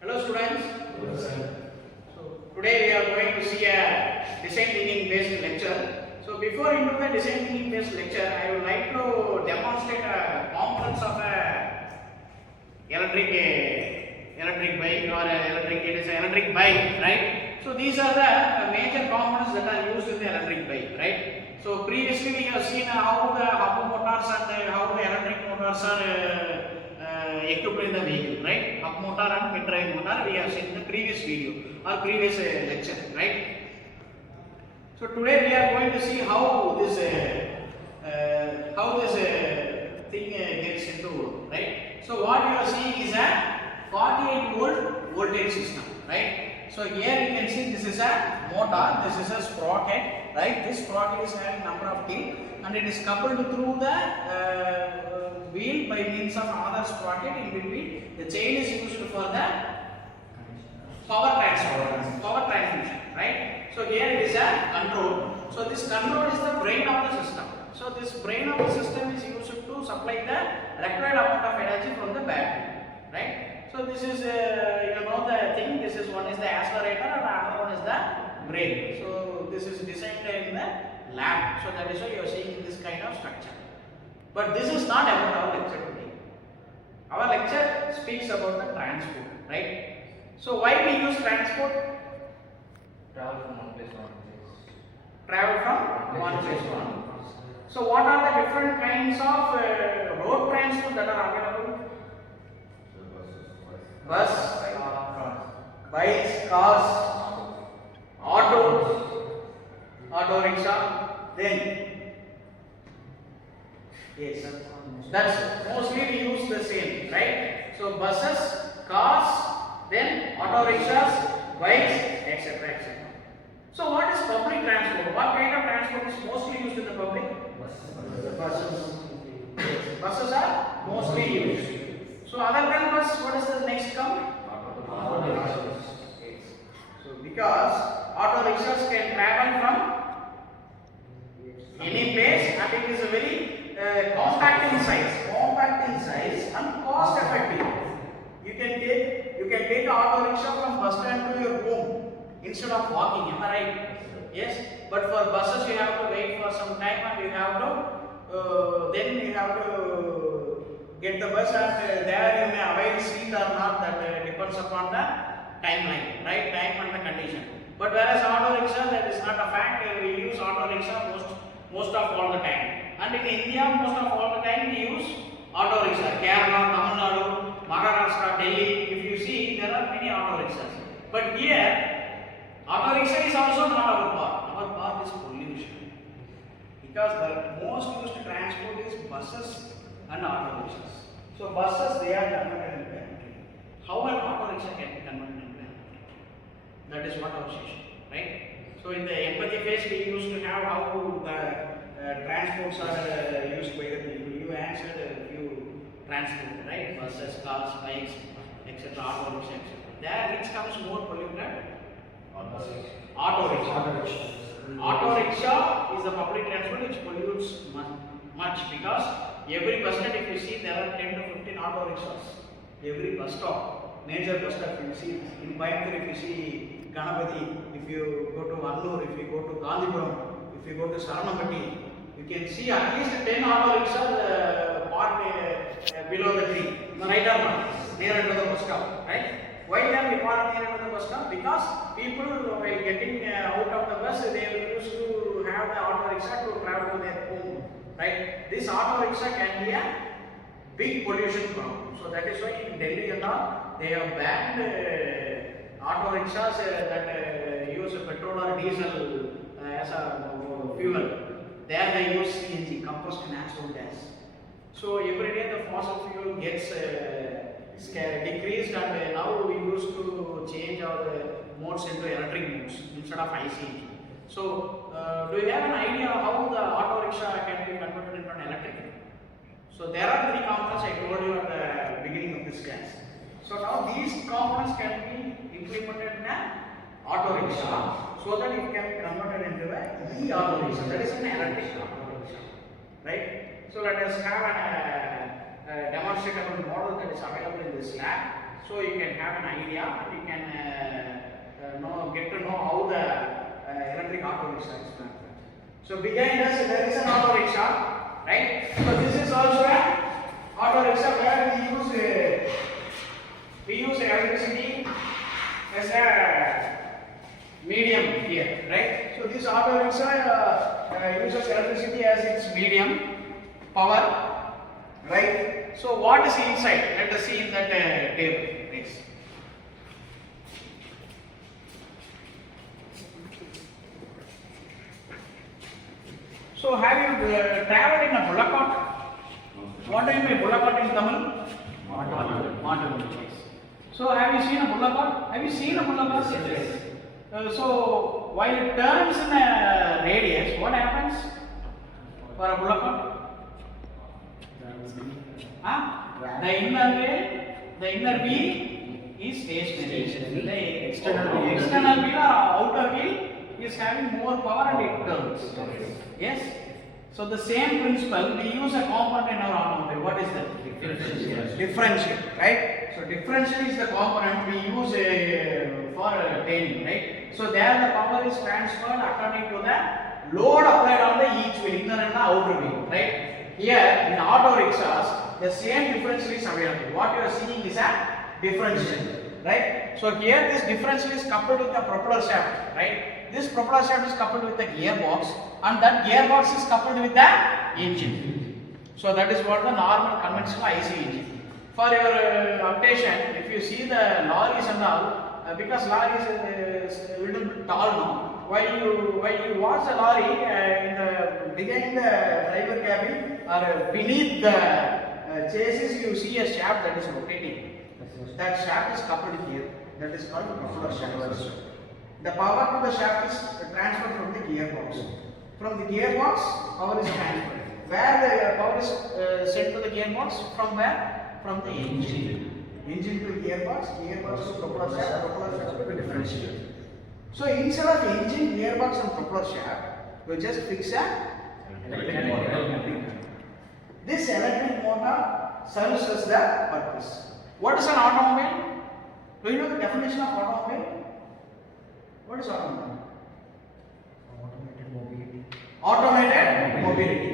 Hello students. Hello, sir. So today we are going to see a design thinking based lecture. So before into the design thinking based lecture, I would like to demonstrate a components of a electric bike or electric bike, right? So these are the major components that are used in the electric bike, right? So previously we have seen how the hub motors and how the electric motors are equipped in the vehicle, right? Hub motor and mid drive motor we have seen in the previous video or previous lecture, right? So today we are going to see how this thing gets into, right? So what you are seeing is a 48-volt voltage system, right? So here you can see this is a motor, this is a sprocket, right? This sprocket is having number of teeth and it is coupled through the wheel by means of another sprocket in between. The chain is used for the power transmission, right? So here it is a control. So this control is the brain of the system. So this brain of the system is used to supply the required amount of energy from the battery, right? So this is the thing. This is one is the accelerator and another one is the brake. So this is designed in the lab. So that is why you are seeing this kind of structure. But this is not about our lecture today. Our lecture speaks about the transport, right? So why we use transport? Travel from one place to another place. Travel from one place to another. So what are the different kinds of road transport that are available? Bus, bikes, cars, auto rickshaw, then yes, that's mostly we use the same, right? So buses, cars, then auto rickshaws, bikes, etc., etc. So what is public transport? What kind of transport is mostly used in the public? Buses. Buses are mostly used. So other than bus, what is the next come? Auto rickshaws. So because auto rickshaws can travel from any place and it is a very compact in size and cost effective. You can take an auto rickshaw from bus stand to your home instead of walking. Am I right? Yes. But for buses you have to wait for some time and you have to get the bus and there you may avail seat or not. That depends upon the timeline, right? Time and the condition. But whereas auto rickshaw, that is not a fact. We use auto rickshaw most of all the time. And in India, most of all the time we use auto rickshaw. Kerala, Tamil Nadu, Maharashtra, Delhi. If you see, there are many auto rickshaws. But here, auto rickshaw is also not our part. Our part is pollution. Because the most used transport is buses and auto rickshaws. So buses, they are converted into energy. How an auto rickshaw can be converted into energy? That is what our session, right? So in the empathy phase, we used to have how the transports are used by the people. You answered a few transport, right? Buses, cars, bikes, etc., auto rickshaw, etc. There which comes more polluted? Auto rickshaw. Auto rickshaw is the public transport which pollutes much because every bus stop, if you see, there are 10 to 15 auto rickshaws. Every bus stop, major bus stop, you see, in Coimbatore, if you see Ganapati, if you go to Annur, if you go to Gandhipuram, if you go to Saranapati, you can see at least 10 auto rickshaws parked below the tree. Right or not? Nearer to the bus stop, right? Why they are parked nearer to the bus stop? Because people, while getting out of the bus, they used to have the auto rickshaw to travel to their home, right? This auto rickshaw can be a big pollution problem. So that is why in Delhi and all, they have banned auto rickshaws that use petrol or diesel as a fuel. There they use CNG, compressed natural gas. So every day the fossil fuel gets decreased and now we used to change our modes into electric modes instead of IC. So do you have an idea how the auto rickshaw can be converted into an electric? So there are three components I told you at the beginning of this class. So now these components can be implemented in an auto rickshaw so that it can be converted into a e-auto rickshaw. That is an electric auto rickshaw, right? So let us have a demonstrable model that is available in this lab. so you can have an idea and you can get to know how the electric auto rickshaw is manufactured. So behind us there is an auto rickshaw, right? So this is also an auto rickshaw where we use electricity as a medium here, right? So this auto rickshaw uses electricity as its medium power, right? So what is inside? Let us see in that table, please. So have you traveled in a bullock cart? What do you mean bullock cart in Tamil? Motor. So have you seen a bullock cart? Have you seen a bullock cart? Yes. So while it turns in a radius, what happens for a bullock cart? The inner wheel is stationary. The external wheel or outer wheel is having more power and it turns. Yes. So the same principle, we use a component in our automobile. What is that? Differential, right? So differential is the component we use for training, right? So there the power is transferred according to the load applied on the each wheel, inner and the outer wheel, right? Here in auto rickshaws, the same differential is available. What you are seeing is a differential, right? So here this differential is coupled with the propeller shaft, right? This propeller shaft is coupled with the gearbox, and that gearbox is coupled with the engine. So that is what the normal conventional IC engine. For your updation, if you see the lorries and all, because lorry is a little bit tall now, while you watch the lorry behind the driver cabin or beneath the chassis, you see a shaft that is rotating. That shaft is coupled here. That is called the propeller shaft. The power to the shaft is transferred from the gearbox. From the gearbox, power is transferred. Where the power is sent to the gearbox? From where? From the engine. Engine to gearbox, gearbox to propeller shaft to differential. So instead of engine, gearbox and propeller shaft, we just fix a electric motor. This electric motor serves as the purpose. What is an automobile? Do you know the definition of automobile? What is automobile? Automated mobility.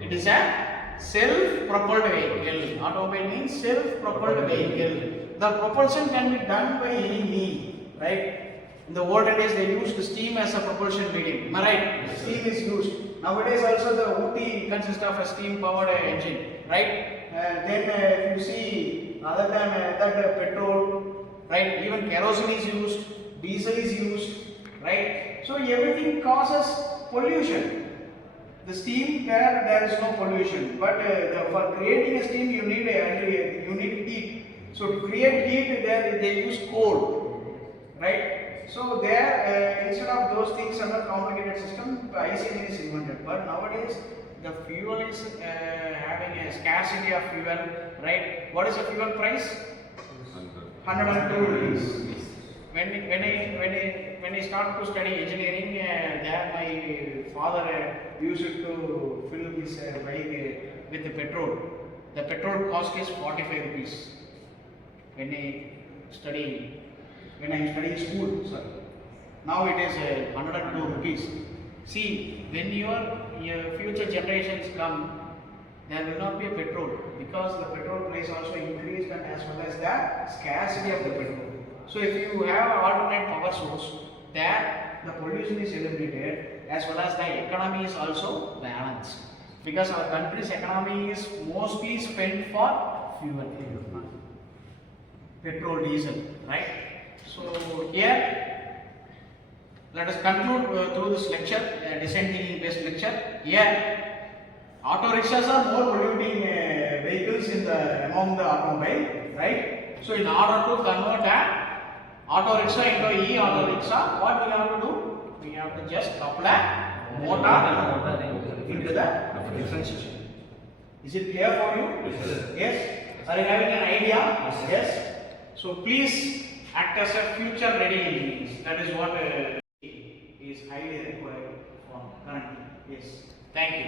It is a self-propelled vehicle. Automobile means self-propelled vehicle. The propulsion can be done by any means, right? In the olden days, they used steam as a propulsion medium. Am I right? Steam is used. Nowadays, also the OT consists of a steam-powered engine, right? Then if you see other than that petrol, right? Even kerosene is used, diesel is used, right? So everything causes pollution. The steam there is no pollution, but for creating a steam you need heat. So to create heat there they use coal, right? So there instead of those things under complicated system, IC engine is invented. But nowadays the fuel is having a scarcity of fuel, right? What is the fuel price? 102 rupees. When I started to study engineering, there my father used to fill his bike with the petrol. The petrol cost is 45 rupees. When I studying school, sorry. Now it is 102 rupees. See, when your future generations come, there will not be a petrol because the petrol price also increased and as well as the scarcity of the petrol. So if you have an alternate power source, there the pollution is eliminated as well as the economy is also balanced. Because our country's economy is mostly spent for fuel, petrol, diesel, right? So here, let us conclude through this lecture, design thinking based lecture. Here, auto rickshaws are more polluting vehicles among the automobile, right? So in order to convert an auto rickshaw into e-auto rickshaw, what we have to do? We have to just couple a motor into the differentiation. Is it clear for you? Yes. Are you having an idea? Yes. So please act as a future ready engineers. That is what is highly required for currently. Yes. Thank you.